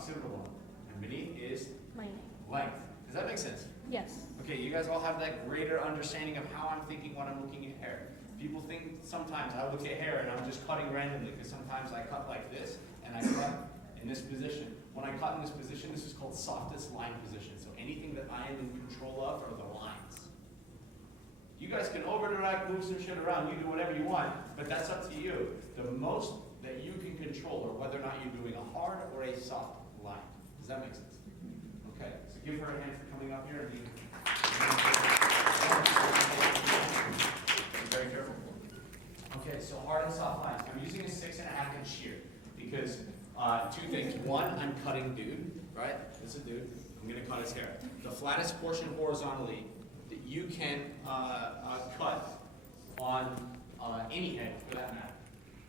proximity line, and beneath is Length. length. Does that make sense? Yes. Okay, you guys all have that greater understanding of how I'm thinking when I'm looking at hair. People think sometimes I look at hair and I'm just cutting randomly, because sometimes I cut like this, and I cut in this position. When I cut in this position, this is called softest line position. So anything that I am in control of are the lines. You guys can over-direct, move some shit around, you do whatever you want, but that's up to you. The most that you can control are whether or not you're doing a hard or a soft line. Does that make sense? Okay, so give her a hand for coming up here and being very careful. Okay, so hard and soft lines. I'm using a 6.5 inch shear because two things. One, I'm cutting dude, right? This is a dude. I'm gonna cut his hair. The flattest portion horizontally that you can cut on any head for that matter.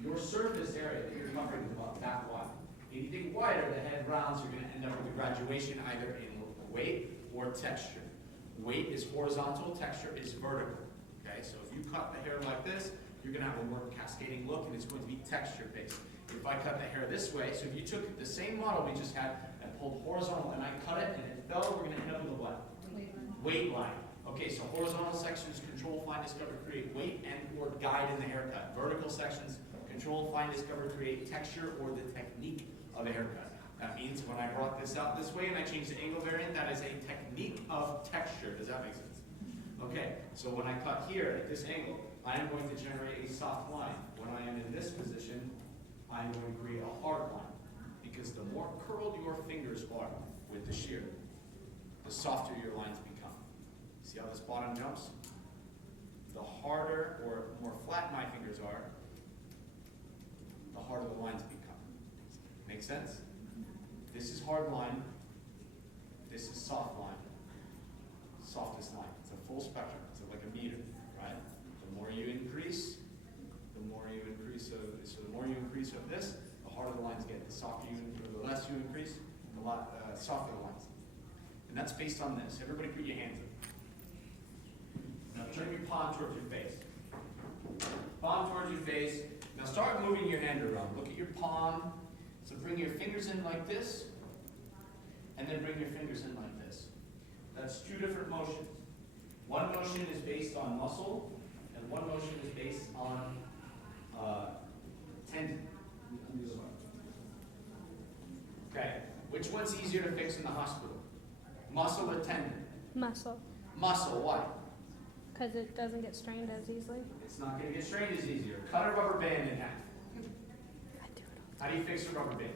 Your surface area that you're covering is about that wide. Anything wider, the head rounds, you're going to end up with a graduation either in weight or texture. Weight is horizontal, texture is vertical. Okay, so if you cut the hair like this, you're going to have a more cascading look, and it's going to be texture based. If I cut the hair this way, so if you took the same model we just had and pulled horizontal and I cut it and it fell, we're going to end up with a what? Weight line. Okay, so horizontal sections control, find, discover, create weight and or guide in the haircut. Vertical sections control, find, discover, create texture or the technique of a haircut. That means when I brought this out this way and I changed the angle variant, that is a technique of texture. Does that make sense? Okay, so when I cut here at this angle, I am going to generate a soft line. When I am in this position, I am going to create a hard line. Because the more curled your fingers are with the shear, the softer your lines become. See how this bottom jumps? The harder or more flat my fingers are, the harder the lines become. Make sense? This is hard line. This is soft line. Softest line. It's a full spectrum. It's like a meter, right? The more you increase, the more you increase of, so the more you increase of this, the harder the lines get. The softer you, or the less you increase, the lot softer the lines. And that's based on this. Everybody put your hands up. Now turn your palm towards your face. Palm towards your face. Now start moving your hand around. Look at your palm. So bring your fingers in like this, and then bring your fingers in like this. That's two different motions. One motion is based on muscle, and one motion is based on tendon. Okay, which one's easier to fix in the hospital? Muscle or tendon? Muscle. Muscle, why? Because it doesn't get strained as easily. It's not going to get strained as easier. Cut a rubber band in half. I do it all. How do you fix a rubber band?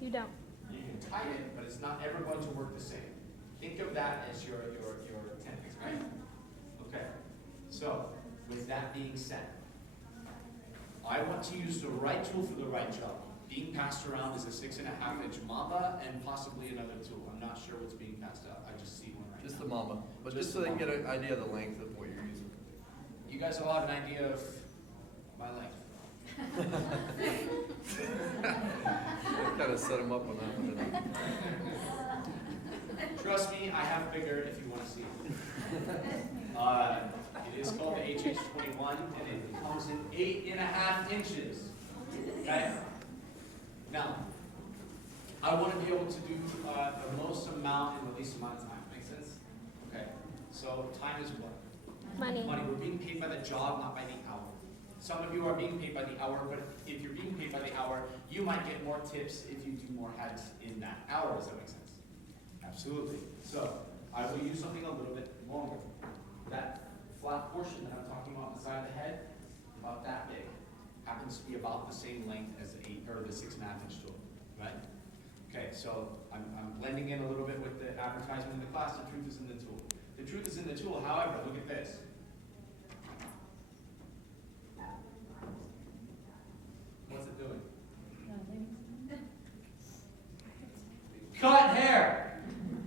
You don't. You can tie it, but it's not ever going to work the same. Think of that as your tendons, right? Okay. So, with that being said, I want to use the right tool for the right job. Being passed around is a 6.5 inch Mamba and possibly another tool. I'm not sure what's being passed out. I just see one right Just now. the mama, but just so they can get an idea of the length of what you're using. You guys all have an idea of my length. Kind of set them up on that one, didn't I? Trust me, I have bigger if you want to see it. It is called the HH21 and it comes in 8.5 inches. Okay? Now, I want to be able to do the most amount in the least amount of time. Make sense? Okay. So time is what? Money. Money. We're being paid by the job, not by the hour. Some of you are being paid by the hour, but if you're being paid by the hour, you might get more tips if you do more heads in that hour. Does that make sense? Absolutely. So I will use something a little bit longer. That flat portion that I'm talking about on the side of the head, about that big, happens to be about the same length as the 6.5 inch tool, right? Okay, so I'm blending in a little bit with the advertisement in the class. The truth is in the tool. The truth is in the tool. However, look at this.